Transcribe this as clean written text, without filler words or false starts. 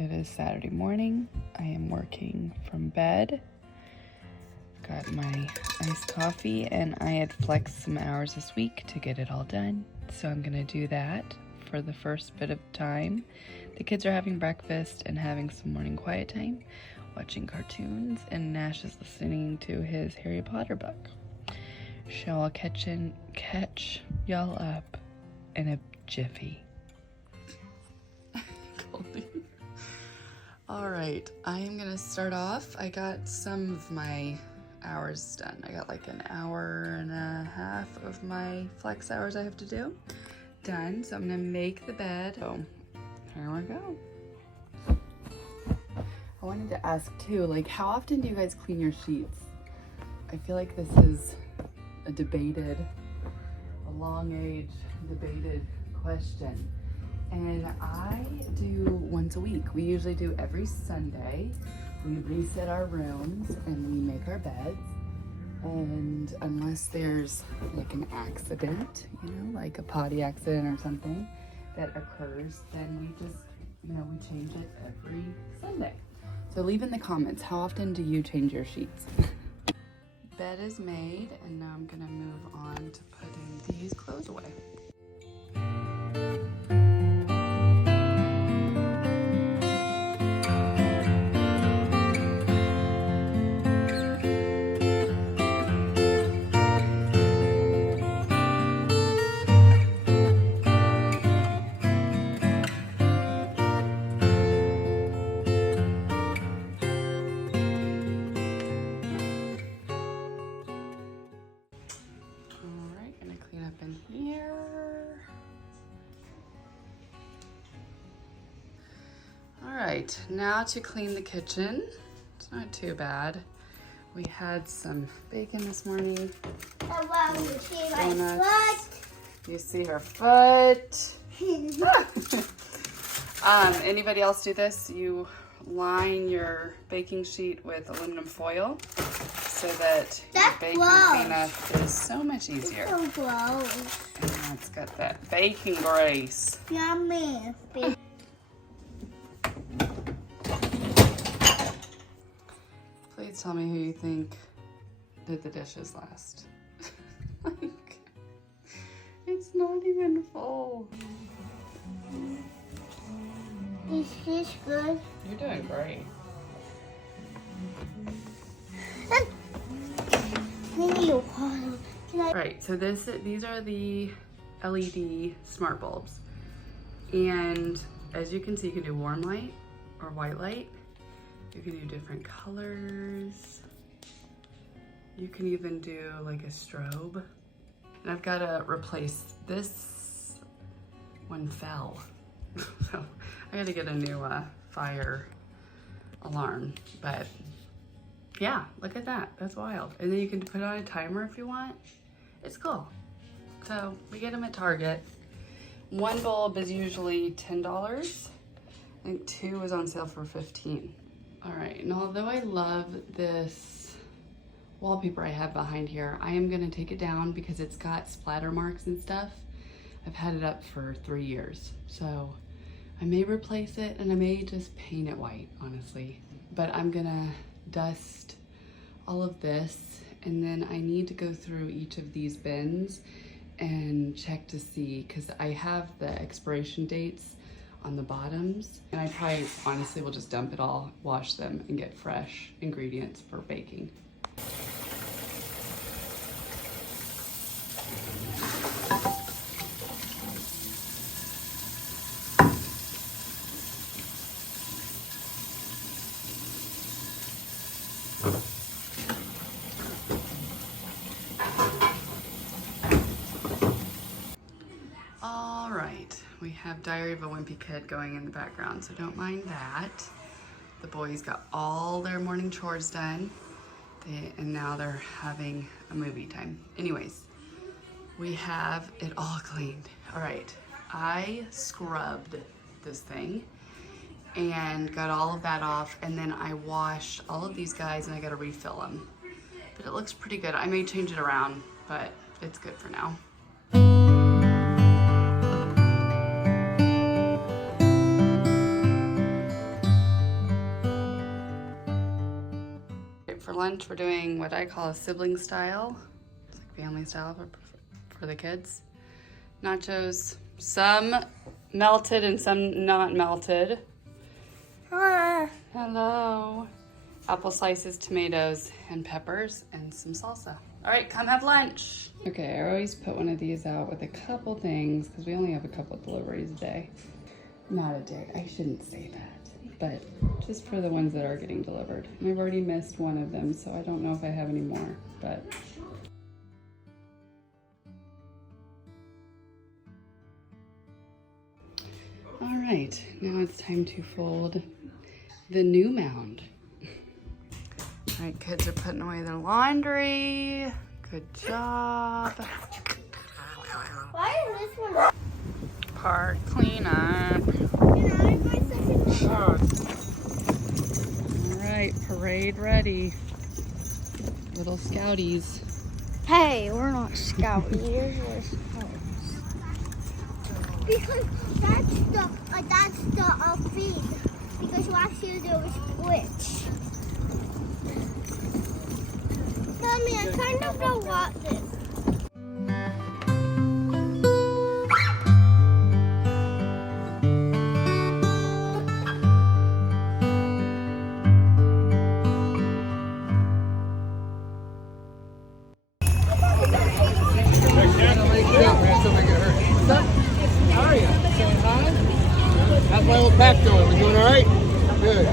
It is Saturday morning. I am working from bed. Got my iced coffee and I had flexed some hours this week to get it all done. So I'm gonna do that for the first bit of time. The kids are having breakfast and having some morning quiet time, watching cartoons, and Nash is listening to his Harry Potter book. So I'll catch y'all up in a jiffy. All right, I am gonna start off. I got some of my hours done. I got like an hour and a half of my flex hours I have to do done. So I'm gonna make the bed. So here we go. I wanted to ask too, like, how often do you guys clean your sheets? I feel like this is a long age debated question. And I do once a week. We usually do every Sunday. We reset our rooms and we make our beds. And unless there's like an accident, like a potty accident or something that occurs, then we just, we change it every Sunday. So leave in the comments, how often do you change your sheets? Bed is made, and now I'm gonna move on to putting these clothes away. Alright, now to clean the kitchen. It's not too bad. We had some bacon this morning. Donuts. You see her foot. Anybody else do this? You line your baking sheet with aluminum foil so that your bacon cleanup is so much easier. And it's got that bacon grease. Yummy. Please tell me who you think did the dishes last. Like, it's not even full. Is this good? You're doing great. Right, so these are the LED smart bulbs. And as you can see, you can do warm light or white light. You can do different colors. You can even do like a strobe. And I've got to replace this one fell. So I got to get a new fire alarm. But yeah, look at that. That's wild. And then you can put on a timer if you want. It's cool. So we get them at Target. One bulb is usually $10. I think two is on sale for $15. All right, and although I love this wallpaper I have behind here, I am gonna take it down because it's got splatter marks and stuff. I've had it up for 3 years. So I may replace it and I may just paint it white, honestly. But I'm gonna dust all of this, and then I need to go through each of these bins and check to see, because I have the expiration dates on the bottoms, and I probably honestly will just dump it all, wash them, and get fresh ingredients for baking. All right, we have Diary of a Wimpy Kid going in the background, so don't mind that. The boys got all their morning chores done, and now they're having a movie time. Anyways, we have it all cleaned. All right, I scrubbed this thing and got all of that off, and then I washed all of these guys and I gotta refill them. But it looks pretty good. I may change it around, but it's good for now. lunch, we're doing what I call a sibling style. It's like family style for the kids. Nachos, some melted and some not melted. Hello. Apple slices, tomatoes, and peppers, and some salsa. All right, come have lunch. Okay, I always put one of these out with a couple things because we only have a couple deliveries a day. Not a day, I shouldn't say that, but just for the ones that are getting delivered. And I've already missed one of them, so I don't know if I have any more, but. All right, now it's time to fold the new mound. All right, kids are putting away their laundry. Good job. Why is this one? Park cleanup. All right, parade ready. Little scouties. Hey, we're not scouties. We're scouts. Because that's the feed. Because you actually do a switch. Mommy, I kind of don't want this. How's my old back doing? We doing all right? Good.